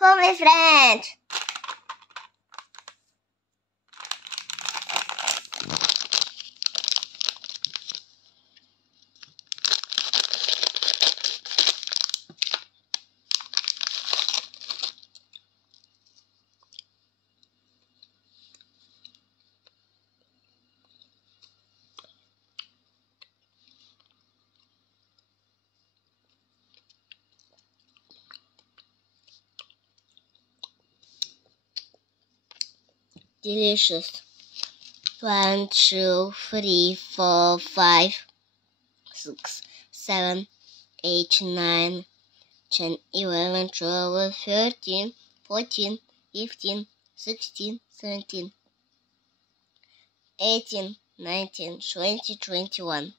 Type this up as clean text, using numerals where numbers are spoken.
for my friend. Delicious. 1, 2, 3, 4, 5, 6, 7, 8, 9, 10, 11, 12, 13, 14, 15, 16, 17, 18, 19, 20, 21.